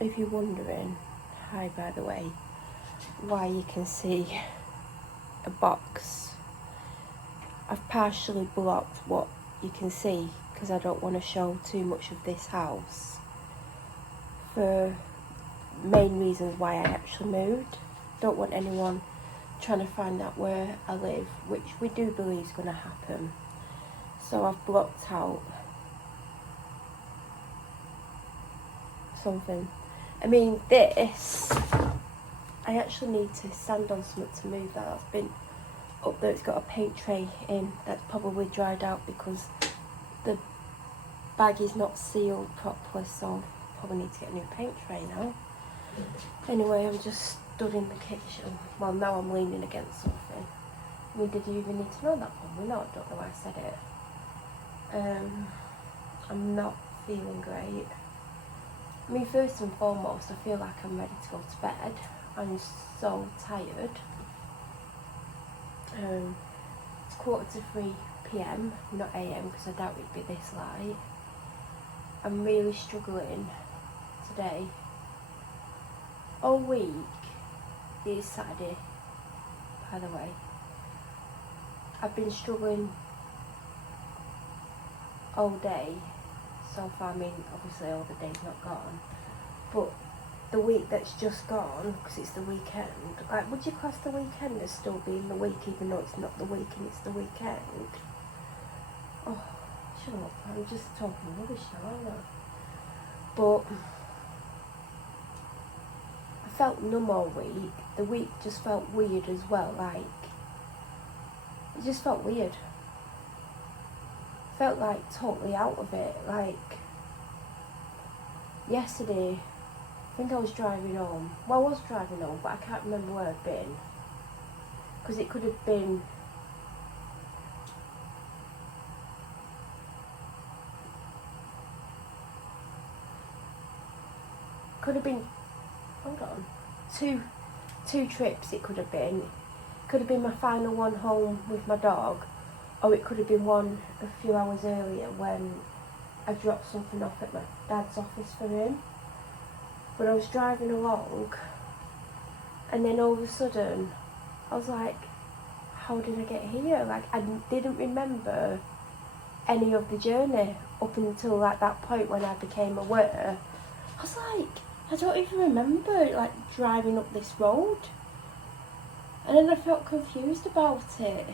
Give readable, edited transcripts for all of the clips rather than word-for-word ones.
if you're wondering, hi by the way, why you can see a box, I've partially blocked what you can see because I don't want to show too much of this house for main reasons why I actually moved. Don't want anyone trying to find out where I live, which we do believe is going to happen. So I've blocked out something. I mean, this, I actually need to stand on something to move that. That's been up there. It's got a paint tray in that's probably dried out because the bag is not sealed properly, so probably need to get a new paint tray now. Anyway, I'm just stood in the kitchen. Well, now I'm leaning against something. I mean, did you even need to know that? Probably not. I don't know why I said it. I'm not feeling great. I mean, first and foremost, I feel like I'm ready to go to bed. I'm so tired. It's 2:45 PM, not AM, because I doubt it'd be this light. I'm really struggling today. All week, it is Saturday, by the way. I've been struggling all day so far. I mean, obviously all the day's not gone, but the week that's just gone, because it's the weekend, like, would you class the weekend as still being the week, even though it's not the week and it's the weekend? Oh, shut up, I'm just talking rubbish now, aren't I? But I felt numb all week. The week just felt weird as well, like, it just felt weird. Felt like totally out of it. Like, yesterday, I think I was driving home. Well, I was driving home, but I can't remember where I'd been. Because it could have been hold on, two trips it could have been. Could have been my final one home with my dog, or it could have been one a few hours earlier when I dropped something off at my dad's office for him. But I was driving along, and then all of a sudden I was like, how did I get here? Like, I didn't remember any of the journey up until like that point when I became aware. I was like, I don't even remember like driving up this road. And then I felt confused about it.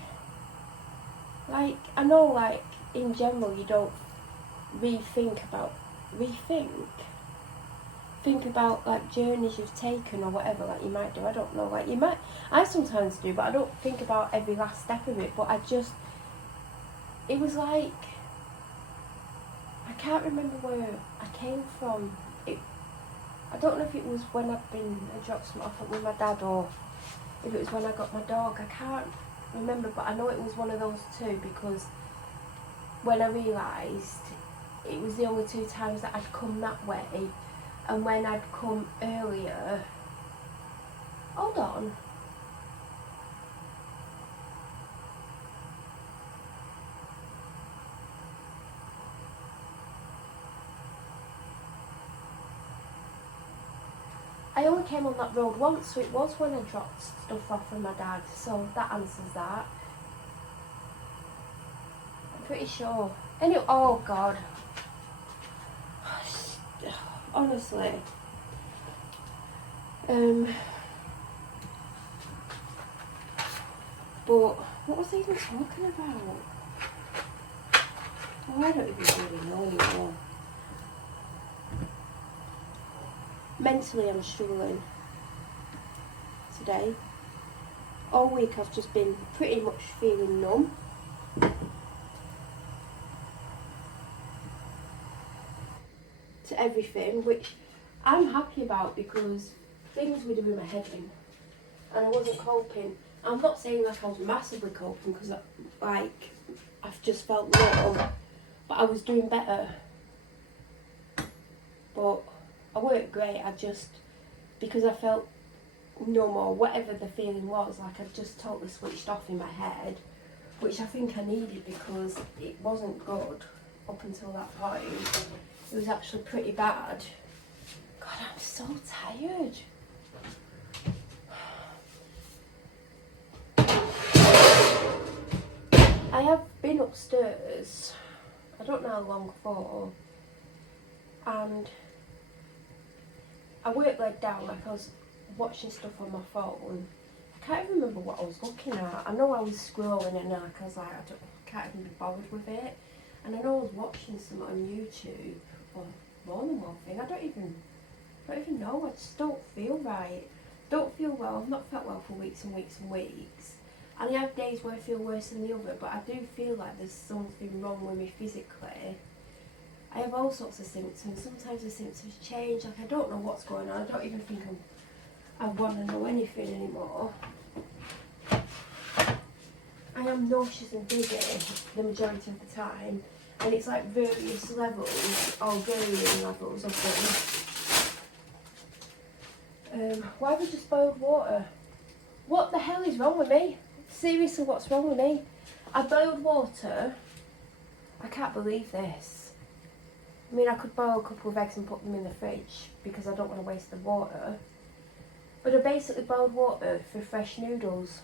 Like, I know, like, in general you don't think about like journeys you've taken or whatever, like you might do, I don't know, like you might, I sometimes do, but I don't think about every last step of it. But it was like, I can't remember where I came from. I don't know if it was when I dropped something off with my dad, or if it was when I got my dog. I can't remember, but I know it was one of those two, because when I realised it was the only two times that I'd come that way, and when I'd come earlier, hold on, I only came on that road once, so it was when I dropped stuff off with my dad, so that answers that. I'm pretty sure. Anyway, oh God. Honestly. But what was I even talking about? Oh, I don't even really know anymore. Mentally, I'm struggling today. All week I've just been pretty much feeling numb. To everything, which I'm happy about, because things were doing my head in and I wasn't coping. I'm not saying like I was massively coping, because like I've just felt numb, but I was doing better. But I weren't great. Because I felt numb, or whatever the feeling was, like I just totally switched off in my head, which I think I needed, because it wasn't good up until that point. It was actually pretty bad. God, I'm so tired. I have been upstairs, I don't know how long for, and I worked laid down, like I was watching stuff on my phone. I can't even remember what I was looking at. I know I was scrolling and like I was like, I can't even be bothered with it. And I know I was watching something on YouTube, or more than one thing. I don't even know. I just don't feel right. Don't feel well. I've not felt well for weeks and weeks and weeks. And I have days where I feel worse than the other, but I do feel like there's something wrong with me physically. I have all sorts of symptoms. Sometimes the symptoms change. Like, I don't know what's going on. I don't even think I want to know anything anymore. I am nauseous and dizzy the majority of the time. And it's like various levels, or varying levels of them. Why have I just boiled water? What the hell is wrong with me? Seriously, what's wrong with me? I boiled water. I can't believe this. I mean, I could boil a couple of eggs and put them in the fridge because I don't want to waste the water. But I basically boiled water for fresh noodles.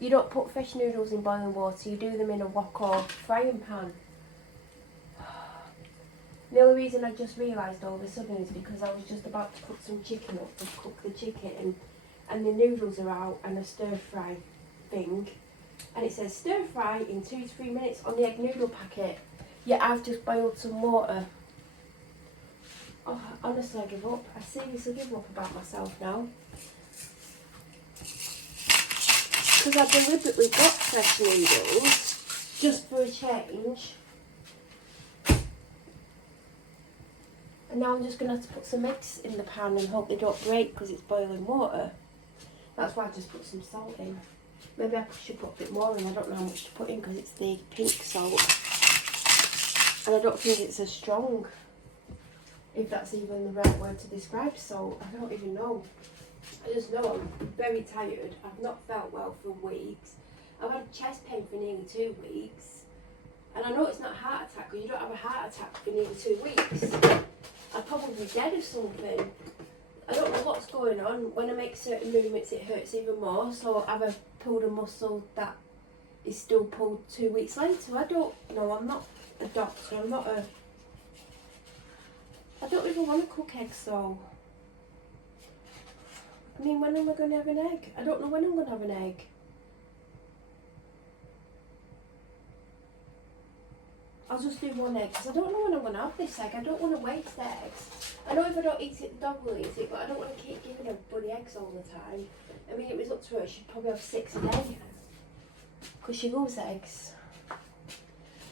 You don't put fresh noodles in boiling water, you do them in a wok or frying pan. The only reason I just realised all of a sudden is because I was just about to put some chicken up to cook the chicken, and the noodles are out and a stir fry thing. And it says stir fry in 2 to 3 minutes on the egg noodle packet. Yet I've just boiled some water. Oh, honestly, I give up. I seriously give up about myself now. Because I deliberately got fresh noodles just for a change. And now I'm just going to have to put some eggs in the pan and hope they don't break because it's boiling water. That's why I just put some salt in. Maybe I should put a bit more in. I don't know how much to put in because it's the pink salt. And I don't think it's as strong, if that's even the right word to describe salt. I don't even know. I just know I'm very tired. I've not felt well for weeks. I've had chest pain for nearly 2 weeks. And I know it's not a heart attack because you don't have a heart attack for nearly 2 weeks. I'm probably dead or something. I don't know what's going on. When I make certain movements it hurts even more. So have I pulled a muscle that is still pulled 2 weeks later? I don't know. I'm not a doctor. I'm not a... I don't even want to cook eggs though. I mean, when am I going to have an egg? I don't know when I'm going to have an egg. I'll just do one egg because I don't know when I'm going to have this egg. I don't want to waste eggs. I know if I don't eat it, the dog will eat it, but I don't want to keep giving her bloody eggs all the time. I mean, it was up to her. She'd probably have 6 a day because she loves eggs.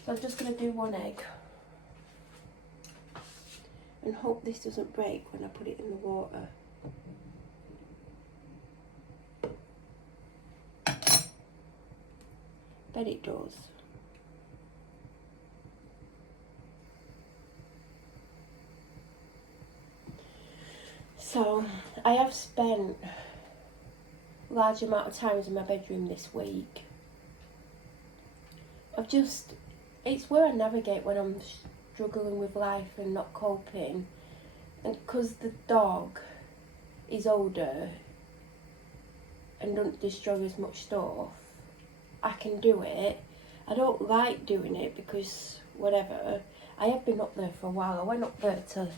So I'm just going to do one egg and hope this doesn't break when I put it in the water. Bet it does. So, I have spent a large amount of times in my bedroom this week. It's where I navigate when I'm struggling with life and not coping. And because the dog is older and doesn't destroy as much stuff, I can do it. I don't like doing it because whatever. I have been up there for a while. I went up there to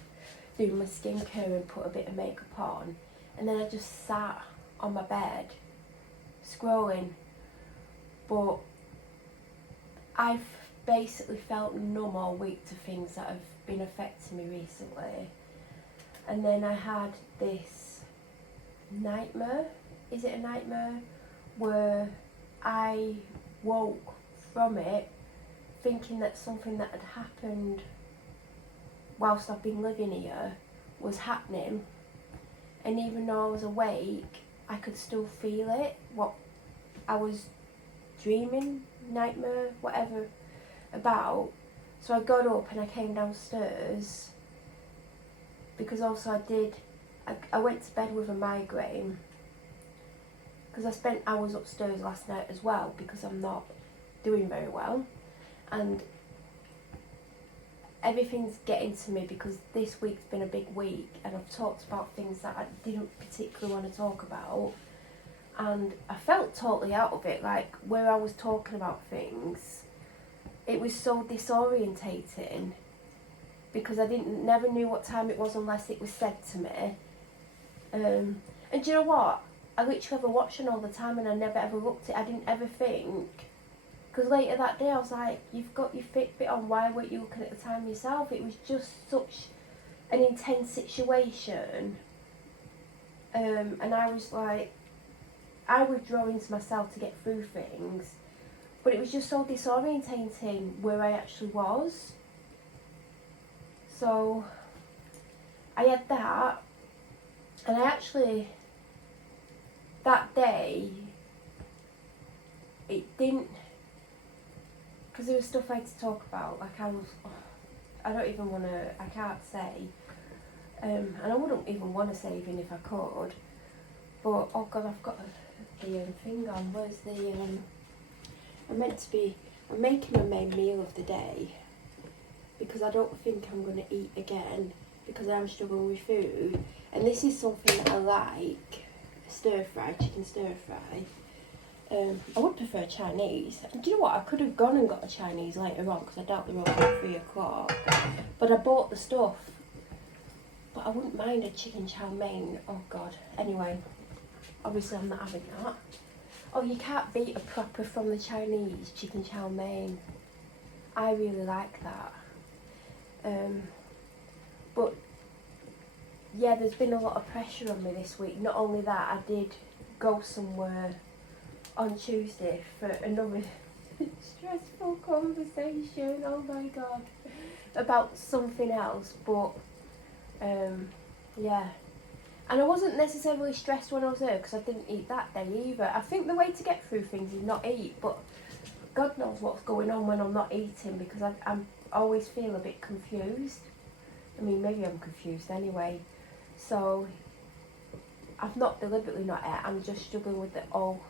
do my skincare and put a bit of makeup on, and then I just sat on my bed scrolling. But I've basically felt numb all week to things that have been affecting me recently. And then I had this nightmare. Is it a nightmare? Where I woke from it thinking that something that had happened whilst I've been living here was happening, and even though I was awake I could still feel it, what I was dreaming, nightmare, whatever about. So I got up and I came downstairs because also I went to bed with a migraine because I spent hours upstairs last night as well because I'm not doing very well, and everything's getting to me because this week's been a big week and I've talked about things that I didn't particularly want to talk about, and I felt totally out of it. Like, where I was talking about things, it was so disorientating because I never knew what time it was unless it was said to me. And do you know what? I literally have a watch on all the time and I never ever looked at it. I didn't ever think. Because later that day I was like, you've got your Fitbit on, why weren't you looking at the time yourself? It was just such an intense situation. And I was like, I withdraw into myself to get through things. But it was just so disorientating where I actually was. So I had that. And I actually, that day, it didn't, because there was stuff I had to talk about, like I don't even want to, I can't say, and I wouldn't even want to say even if I could, but oh god, I've got the thing on, where's the, I'm making my main meal of the day, because I don't think I'm going to eat again, because I'm struggling with food, and this is something that I like, chicken stir fry. I would prefer Chinese. And do you know what? I could have gone and got a Chinese later on because I doubt they're open at 3 o'clock. But I bought the stuff. But I wouldn't mind a chicken chow mein. Oh God. Anyway, obviously I'm not having that. Oh, you can't beat a proper from the Chinese chicken chow mein. I really like that. But yeah, there's been a lot of pressure on me this week. Not only that, I did go somewhere on Tuesday for another stressful conversation, oh my god, about something else, but yeah, and I wasn't necessarily stressed when I was there because I didn't eat that day either. I think the way to get through things is not eat, but God knows what's going on when I'm not eating, because I always feel a bit confused. I mean, maybe I'm confused anyway, so I've not deliberately not ate, I'm just struggling with the whole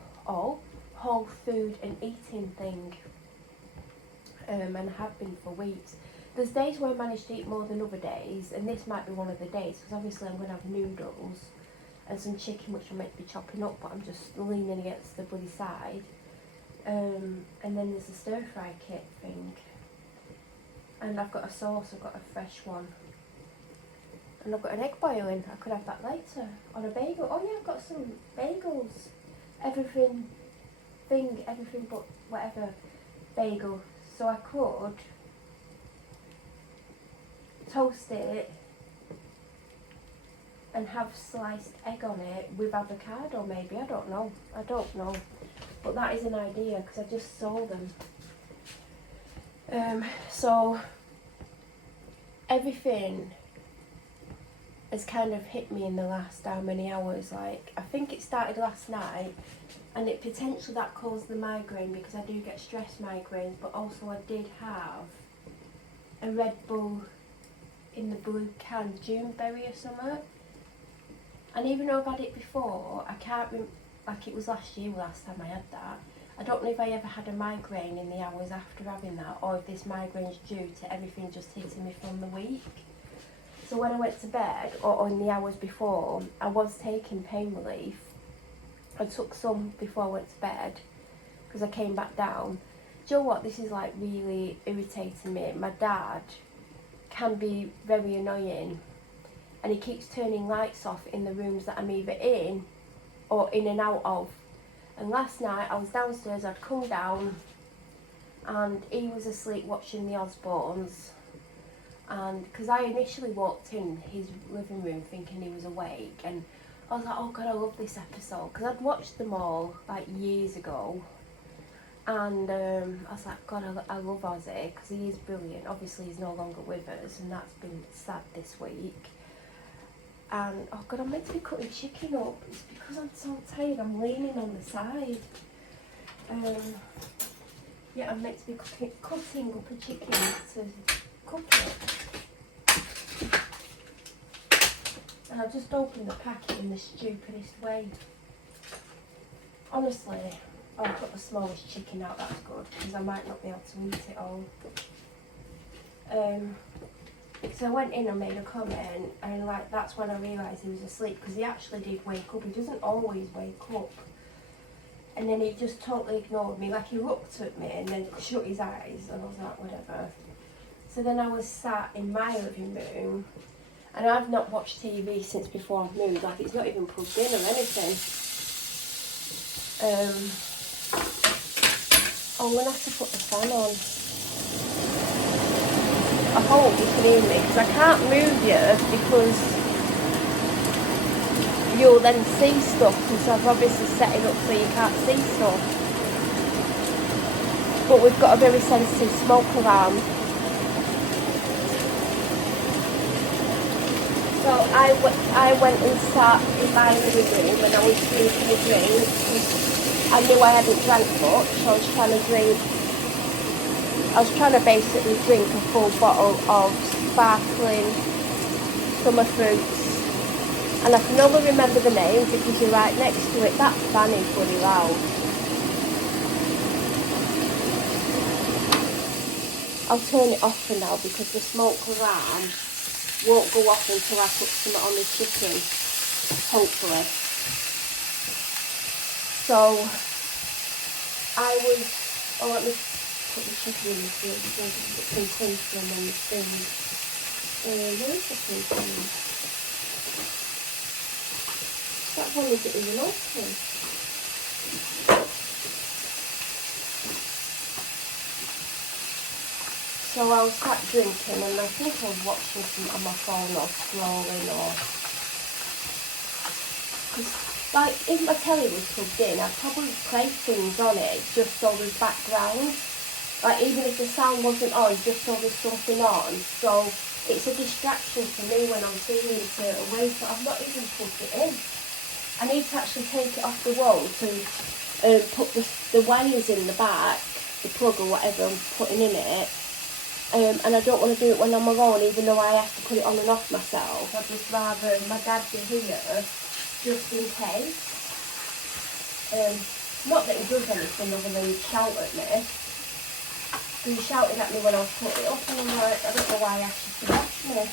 food and eating thing, and I have been for weeks. There's days where I manage to eat more than other days, and this might be one of the days, because obviously I'm going to have noodles and some chicken which I'm meant to be chopping up, but I'm just leaning against the bloody side, and then there's the stir fry kit thing, and I've got a sauce, I've got a fresh one, and I've got an egg boiling. I could have that later on a bagel. Oh yeah, I've got some bagels. Everything but whatever bagel. So I could toast it and have sliced egg on it with avocado maybe. I don't know. But that is an idea because I just saw them. So everything has kind of hit me in the last how many hours. Like, I think it started last night, and it potentially that caused the migraine because I do get stress migraines, but also I did have a Red Bull in the blue can, Juneberry or something. And even though I've had it before, I can't like it was last time I had that. I don't know if I ever had a migraine in the hours after having that, or if this migraine's due to everything just hitting me from the week. So when I went to bed, or in the hours before, I was taking pain relief. I took some before I went to bed, because I came back down. Do you know what? This is like really irritating me. My dad can be very annoying, and he keeps turning lights off in the rooms that I'm either in or in and out of. And last night I was downstairs, I'd come down, and he was asleep watching the Osbournes. And because I initially walked in his living room thinking he was awake, and I was like, oh god, I love this episode, because I'd watched them all like years ago, and I was like, god, I love Ozzy because he is brilliant. Obviously he's no longer with us, and that's been sad this week. And oh god, I'm meant to be cutting chicken up. It's because I'm so tired, I'm leaning on the side. Yeah, I'm meant to be cutting up a chicken to cook it. And I've just opened the packet in the stupidest way. Honestly, oh, I've got the smallest chicken out, that's good, because I might not be able to eat it all. So I went in and made a comment, and like that's when I realised he was asleep, because he actually did wake up. He doesn't always wake up. And then he just totally ignored me, like he looked at me and then shut his eyes, and I was like, whatever. So then I was sat in my living room, and I've not watched TV since before I moved, like it's not even plugged in or anything. I'm going to have to put the fan on. I hope you can hear me, because I can't move you because you'll then see stuff, because I've obviously set it up so you can't see stuff. But we've got a very sensitive smoke alarm. So I went and sat in my living room and I was drinking a drink. I knew I hadn't drank much, so I was trying to basically drink a full bottle of sparkling summer fruits. And I can only remember the name because you're right next to it. That fan is bloody loud. I'll turn it off for now because the smoke alarm won't go off until I put something on the chicken, hopefully. So, let me put the chicken in the fridge so I can put some crinkling on the thing. Where is the crinkling? That one isn't even open. So I was sat drinking and I think I was watching something on my phone or scrolling or... Because, like, if my telly was plugged in, I'd probably play things on it just so there's background. Like, even if the sound wasn't on, just so there's something on. So it's a distraction for me when I'm doing it away, so I've not even plugged it in. I need to actually take it off the wall to put the wires in the back, the plug or whatever I'm putting in it. And I don't want to do it when I'm alone, even though I have to put it on and off myself. I'd just rather my dad be here, just in case. Not that he does anything other than shout at me. He shouted at me when I was putting it up, and I'm like, I don't know why I asked you to watch me.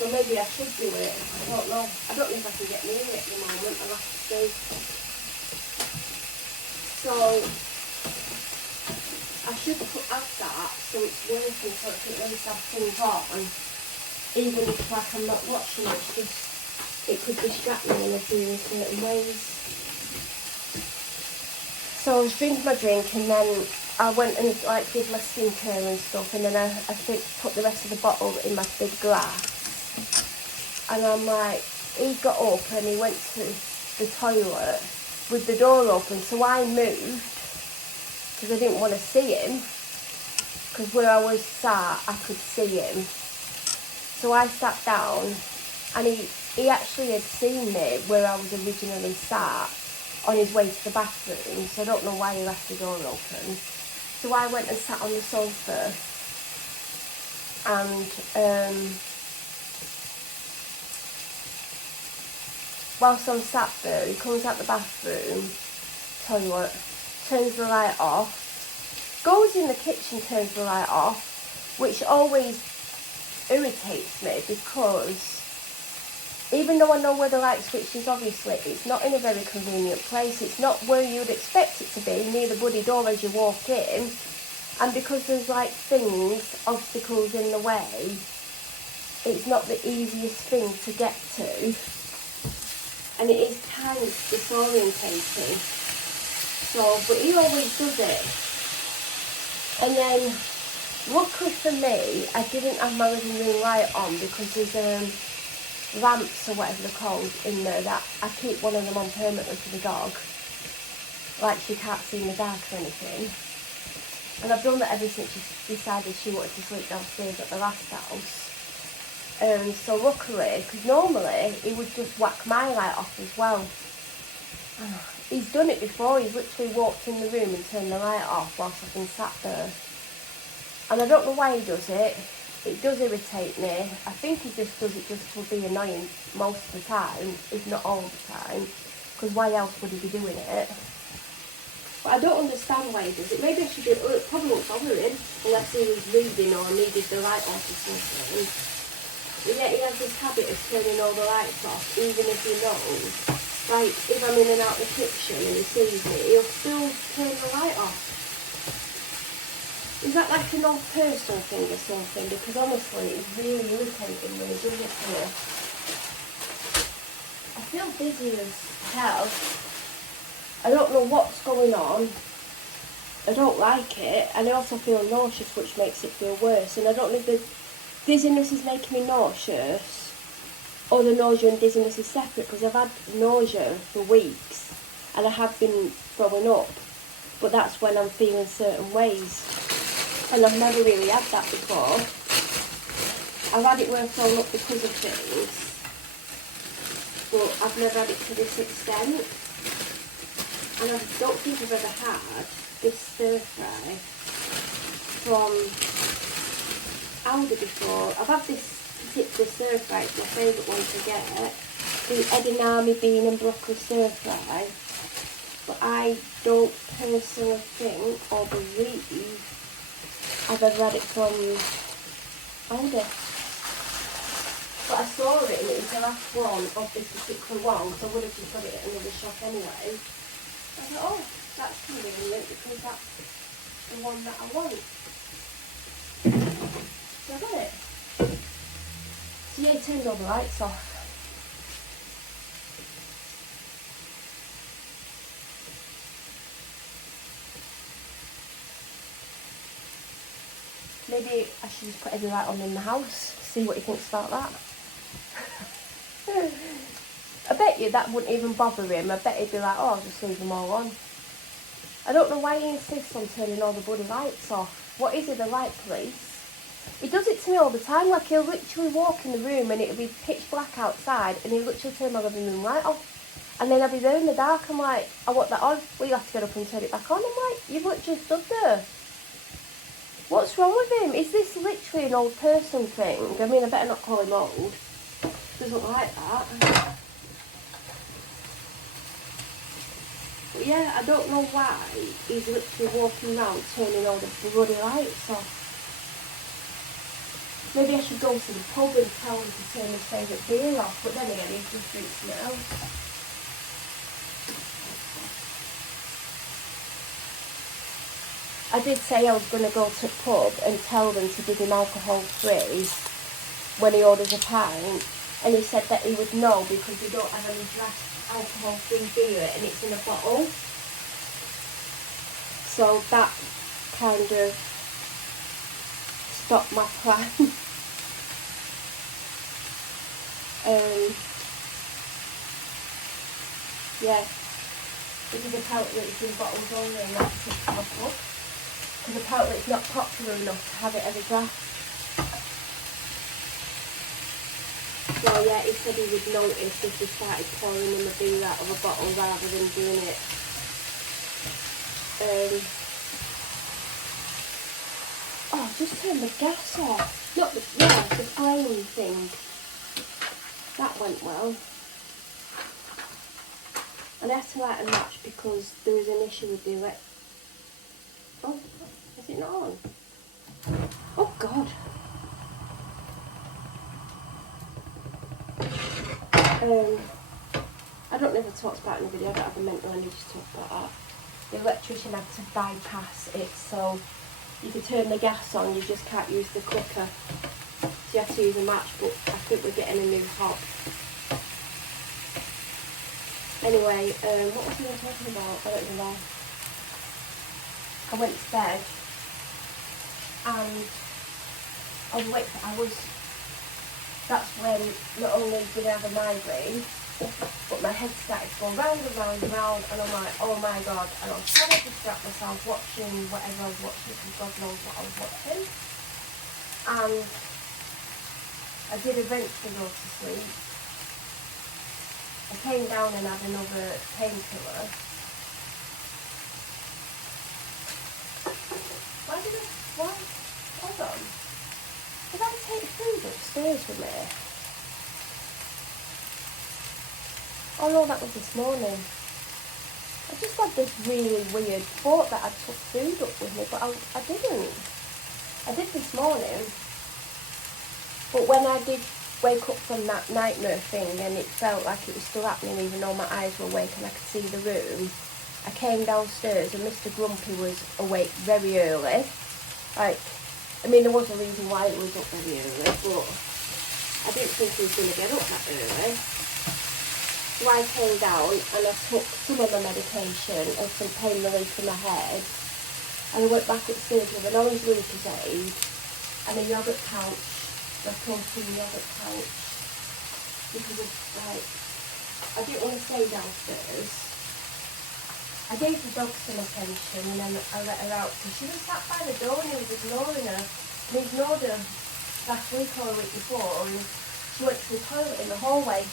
So maybe I should do it. I don't know. I don't know if I can get near it at the moment. I'll have to see. So I should add that so it's working, so it can at least have things on. Even if like I'm not watching it, it could distract me in a few certain ways. So I was drinking my drink and then I went and like did my skincare and stuff, and then I think put the rest of the bottle in my big glass. And I'm like, he got up and he went to the toilet with the door open, so I moved because I didn't want to see him, because where I was sat I could see him. So I sat down and he actually had seen me where I was originally sat on his way to the bathroom, so I don't know why he left the door open. So I went and sat on the sofa and whilst I'm sat there, he comes out the bathroom, toilet, turns the light off, goes in the kitchen, turns the light off, which always irritates me because even though I know where the light switch is, obviously, it's not in a very convenient place. It's not where you'd expect it to be, near the bloody door as you walk in. And because there's like things, obstacles in the way, it's not the easiest thing to get to. And it is kind of disorientating. So, but he always does it. And then, luckily for me, I didn't have my living room light on because there's lamps or whatever they're called in there that I keep one of them on permanently for the dog. Like she can't see in the dark or anything. And I've done that ever since she decided she wanted to sleep downstairs at the last house. So luckily, because normally he would just whack my light off as well. He's done it before. He's literally walked in the room and turned the light off whilst I've been sat there. And I don't know why he does it. It does irritate me. I think he just does it just to be annoying most of the time, if not all the time. Because why else would he be doing it? But I don't understand why he does it. Maybe I should do it. It probably won't bother him unless he was reading or needed the light off or something. But yet he has this habit of turning all the lights off, even if he knows. Like, if I'm in and out the kitchen and he sees me, he'll still turn the light off. Is that like an old personal thing or something? Because honestly, it's really irritating when he does it to me. I feel dizzy as hell. I don't know what's going on. I don't like it. And I also feel nauseous, which makes it feel worse. And I don't know if the dizziness is making me nauseous or the nausea and dizziness is separate, because I've had nausea for weeks and I have been throwing up. But that's when I'm feeling certain ways. And I've never really had that before. I've had it where I've thrown up because of things, but I've never had it to this extent. And I don't think I've ever had this stir fry from Aldi before. I've had this particular stir fry, it's my favourite one to get, the edamame bean and broccoli stir fry. But I don't personally think or believe I've ever had it from Aldi. But I saw it and it was the last one of this particular one, so I would have just got it at another shop anyway. I thought, oh, that's convenient because that's the one that I want. So I got it. So yeah, he turned all the lights off. Maybe I should just put every light on in the house, see what he thinks about that. I bet you that wouldn't even bother him. I bet he'd be like, oh, I'll just leave them all on. I don't know why he insists on turning all the bloody lights off. What is it, the light police? He does it to me all the time. Like, he'll literally walk in the room and it'll be pitch black outside and he'll literally turn my living room light off. And then I'll be there in the dark. I'm like, I want that on. Well, you have to get up and turn it back on. I'm like, you've literally stood there. What's wrong with him? Is this literally an old person thing? I mean, I better not call him old. Doesn't like that. But yeah, I don't know why he's literally walking around turning all the bloody lights off. Maybe I should go to the pub and tell him to turn his favourite beer off, but then again, he just drinks something else. I did say I was going to go to the pub and tell them to give him alcohol free when he orders a pint, and he said that he would know because they don't have any draft alcohol free beer and it's in a bottle. So that kind of stopped my plan. Yeah, because apparently it's in bottles only and that's just my pub. Because apparently it's not popular enough to have it as a draft. Well, yeah, he said he would notice if we started pouring him a beer out of a bottle rather than doing it. Oh, just turn the gas off. Not the, yeah, the flame thing. That went well. And I had to light a match because there was an issue with the Oh, is it not on? Oh, God. I don't know if I talked about it in the video, I don't have a mental energy to talk about that. The electrician had to bypass it, so you could turn the gas on, you just can't use the clicker. So you have to use a match, but I think we're getting a new hob. Anyway, what was I talking about? I don't even know. I went to bed and that's when not only did I have a migraine, but my head started to go round and round and round, and I'm like, oh my God. And I was trying to distract myself watching whatever I was watching, because God knows what I was watching. And I did eventually go to sleep. I came down and had another painkiller. Hold on. Did I take food upstairs with me? Oh no, that was this morning. I just had this really weird thought that I'd took food up with me, but I didn't. I did this morning. But when I did wake up from that nightmare thing and it felt like it was still happening even though my eyes were awake and I could see the room, I came downstairs and Mr. Grumpy was awake very early. Like, I mean, there was a reason why it was up very early, but I didn't think he was going to get up that early. So I came down and I took some of my medication and some pain relief for my head. And I went back upstairs with an orange Lucozade and a yogurt pouch, my protein yogurt pouch. Because of, like, I didn't want to stay downstairs. I gave the dog some attention and then I let her out because she was sat by the door and he was ignoring her. And he ignored her last week or a week before and she went to the toilet in the hallway.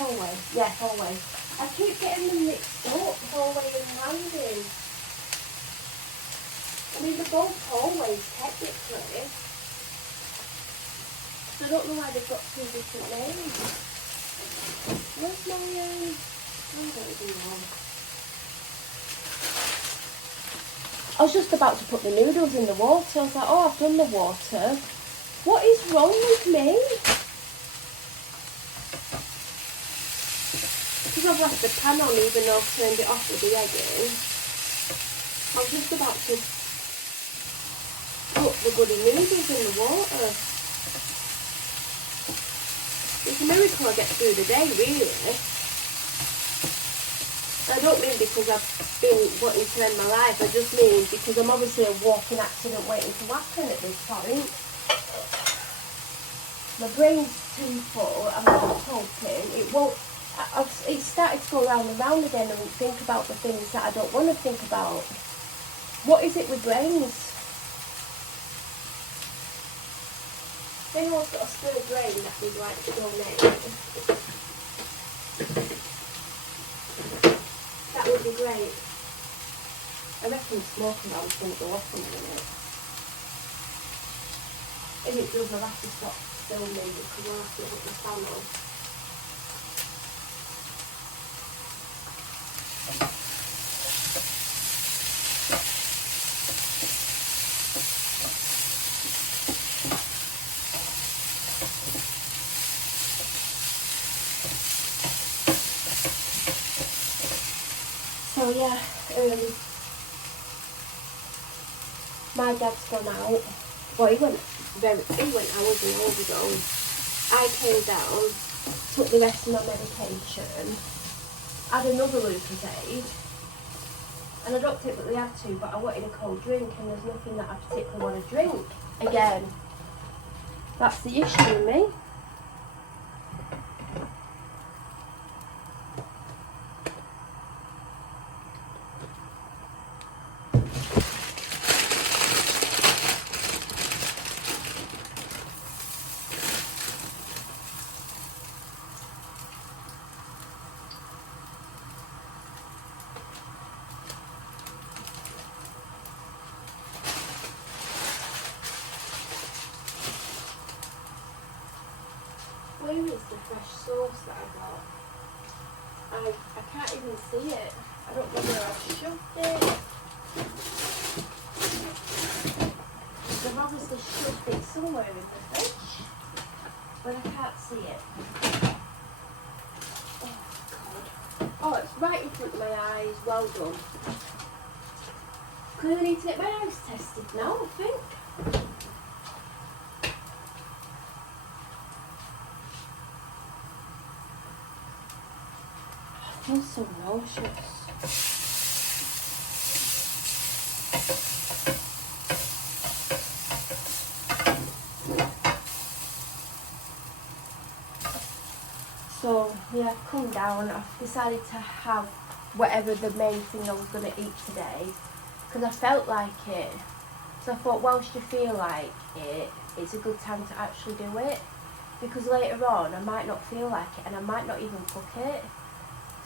Hallway? Yeah, hallway. I keep getting them mixed up, hallway and landing. I mean, they're both hallways technically. So I don't know why they've got two different names. Where's my, I don't even know. I was just about to put the noodles in the water. I was like, oh, I've done the water. What is wrong with me? Because I've left the pan on even though I've turned it off with the egg in. I was just about to put the bloody noodles in the water. It's a miracle I get through the day, really. I don't mean because I've been wanting to end my life, I just mean because I'm obviously a walking accident waiting to happen at this point. My brain's too full, I'm hoping it won't. It's started to go round and round again and think about the things that I don't want to think about. What is it with brains? If anyone's got a spare brain that they'd like to donate, that would be great. I reckon the smoke alarm's going to go off in a minute. If it does, I'll have to stop filming because I'll have to put the fan on. So yeah, my dad's gone out. Well, he went hours and hours ago. I came down, took the rest of my medication, had another Lucozade, and I don't typically have to, but I wanted a cold drink and there's nothing that I particularly want to drink. Again, that's the issue with me. Where is the fresh sauce that I got? I can't even see it. I don't know where I've shoved it. I've obviously shoved it somewhere in the fridge, but I can't see it. Oh God. Oh, it's right in front of my eyes. Well done. Because I need to get my eyes tested now, I think. I feel so nauseous. So yeah, I've come down. I've decided to have whatever the main thing I was going to eat today because I felt like it. So I thought whilst you feel like it, it's a good time to actually do it because later on I might not feel like it and I might not even cook it.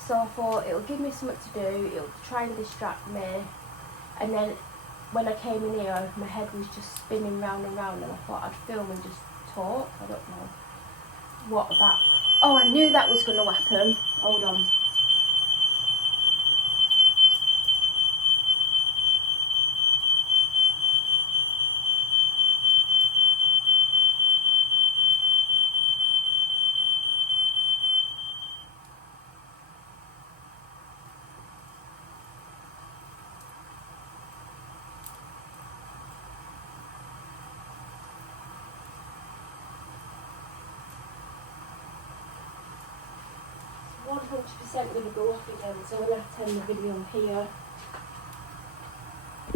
So I thought it'll give me something to do, it'll try and distract me, and then when I came in here my head was just spinning round and round and I thought I'd film and just talk. I don't know what that. Oh, I knew that was going to happen. Hold on. 100% going to go off again, so I'm going to have to end the video here.